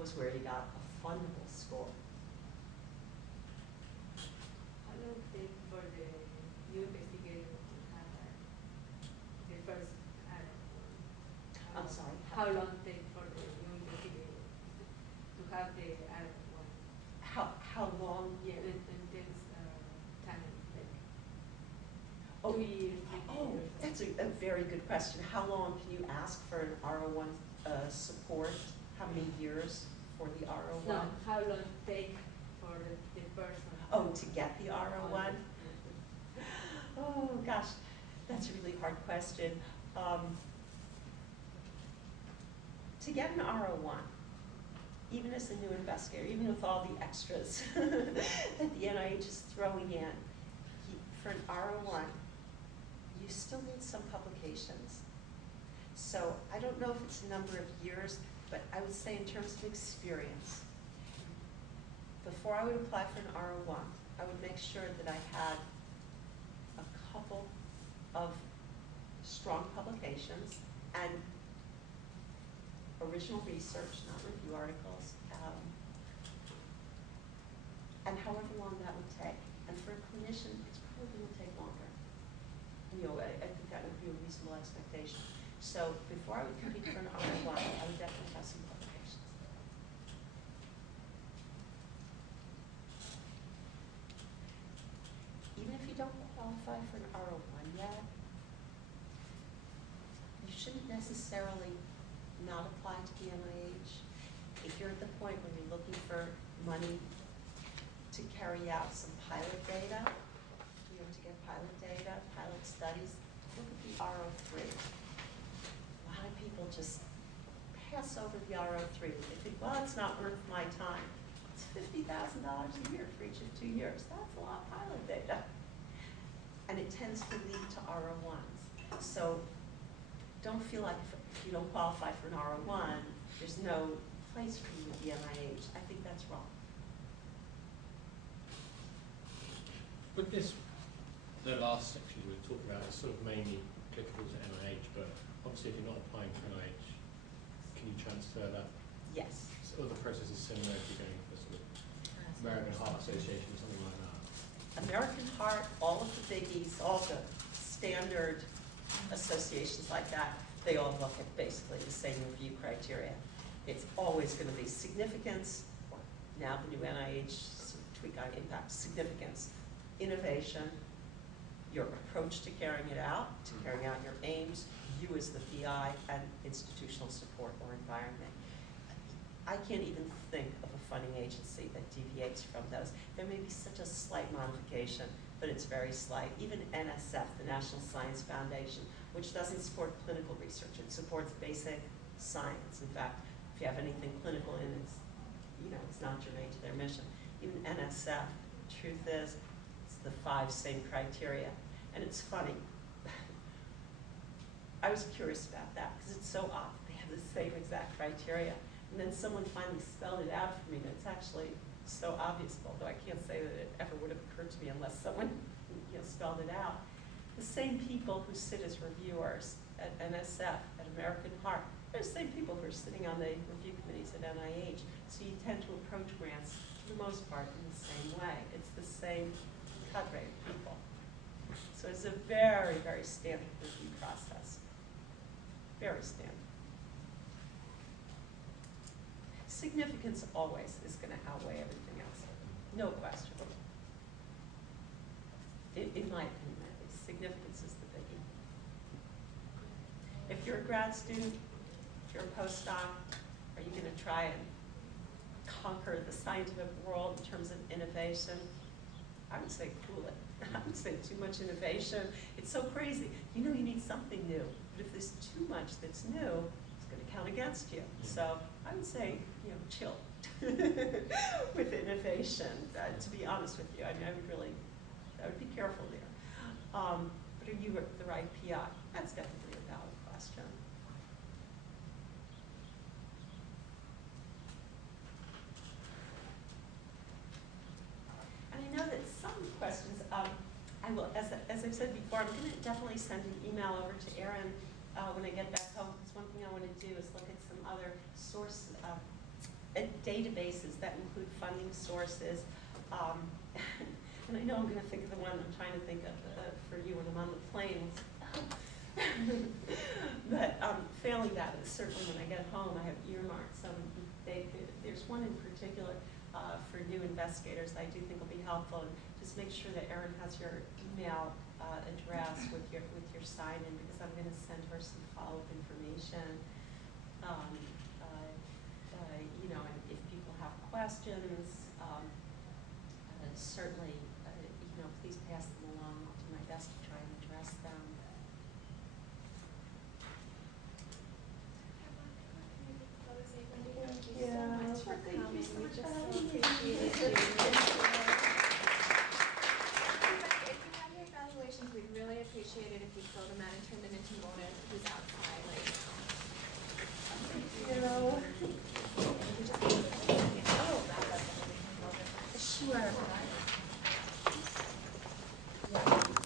was where you got a fundable score. How long take for the new investigator to have the first Arab one? I'm sorry? How long take for the new investigator to have the Arab one? How long? Yeah, it takes time, like Oh, 2 years, 3 oh, years. that's a very good question. How long can you ask for an R01 support? How many years for the R01? No, how long take for the person? Oh, to get the R01? Oh, gosh, that's a really hard question. To get an R01, even as a new investigator, even with all the extras that the NIH is throwing in, for an R01, you still need some publications. So I don't know if it's a number of years, but I would say in terms of experience, before I would apply for an R01, I would make sure that I had a couple of strong publications and original research, not review articles, and however long that would take. And for a clinician, it's probably going to take longer. You know, I think that would be a reasonable expectation. So before I would compete for an R01, I would definitely have some publications. Even if you don't qualify for an R01 yet, you shouldn't necessarily not apply to the NIH. If you're at the point where you're looking for money to carry out some pilot data, you know, to get pilot data, pilot studies, look at the R03. A lot of people just pass over the R03. They think, well, it's not worth my time. It's $50,000 a year for each of 2 years. That's a lot of pilot data. And it tends to lead to R01s. So don't feel like if you don't qualify for an R01, there's no place for you at the NIH. I think that's wrong. With this, the last section we were talking about is sort of mainly applicable to NIH, but obviously if you're not applying to NIH, can you transfer that? Yes. So the process is similar if you're going for sort of American Heart Association or something like that. American Heart, all of the biggies, all the standard associations like that, they all look at basically the same review criteria. It's always going to be significance, or now the new NIH sort of tweak on impact, significance, innovation, your approach to carrying it out, to carrying out your aims, you as the PI, and institutional support or environment. I can't even think of a funding agency that deviates from those. There may be such a slight modification, but it's very slight. Even NSF, the National Science Foundation, which doesn't support clinical research, it supports basic science. In fact, if you have anything clinical in it, it's not germane to their mission. Even NSF, the truth is, it's the 5 same criteria. And it's funny. I was curious about that because it's so odd. They have the same exact criteria. And then someone finally spelled it out for me, and it's actually so obvious, although I can't say that it ever would have occurred to me unless someone spelled it out. The same people who sit as reviewers at NSF, at American Heart, they're the same people who are sitting on the review committees at NIH. So you tend to approach grants, for the most part, in the same way. It's the same cadre of people. So it's a very, very standard review process. Very standard. Significance always is going to outweigh everything else. No question. In my opinion, at least, significance is the biggie. If you're a grad student, if you're a postdoc, are you going to try and conquer the scientific world in terms of innovation? I would say cool it. I would say too much innovation. It's so crazy. You know you need something new. But if there's too much that's new, it's going to count against you. So I would say, chill with innovation. To be honest with you, I mean, I would be careful there. But are you the right PI? That's definitely a valid question. And I know that some questions, I will, as I've said before, I'm going to definitely send an email over to Erin when I get back home, because one thing I want to do is look at some other sources. databases that include funding sources. And I know I'm gonna think of the one I'm trying to think of for you when I'm on the plane. But failing that, certainly when I get home, I have earmarked some. There's one in particular for new investigators I do think will be helpful. And just make sure that Erin has your email address with your sign-in, because I'm going to send her some follow-up information. You know, and if people have questions, certainly, you know, please pass them along. I'll do my best to try and address them. Thank you so much for coming. We just so appreciate you. If you have your evaluations, we'd really appreciate it if you fill them out and turn them into Mona, who's outside right now. Sure.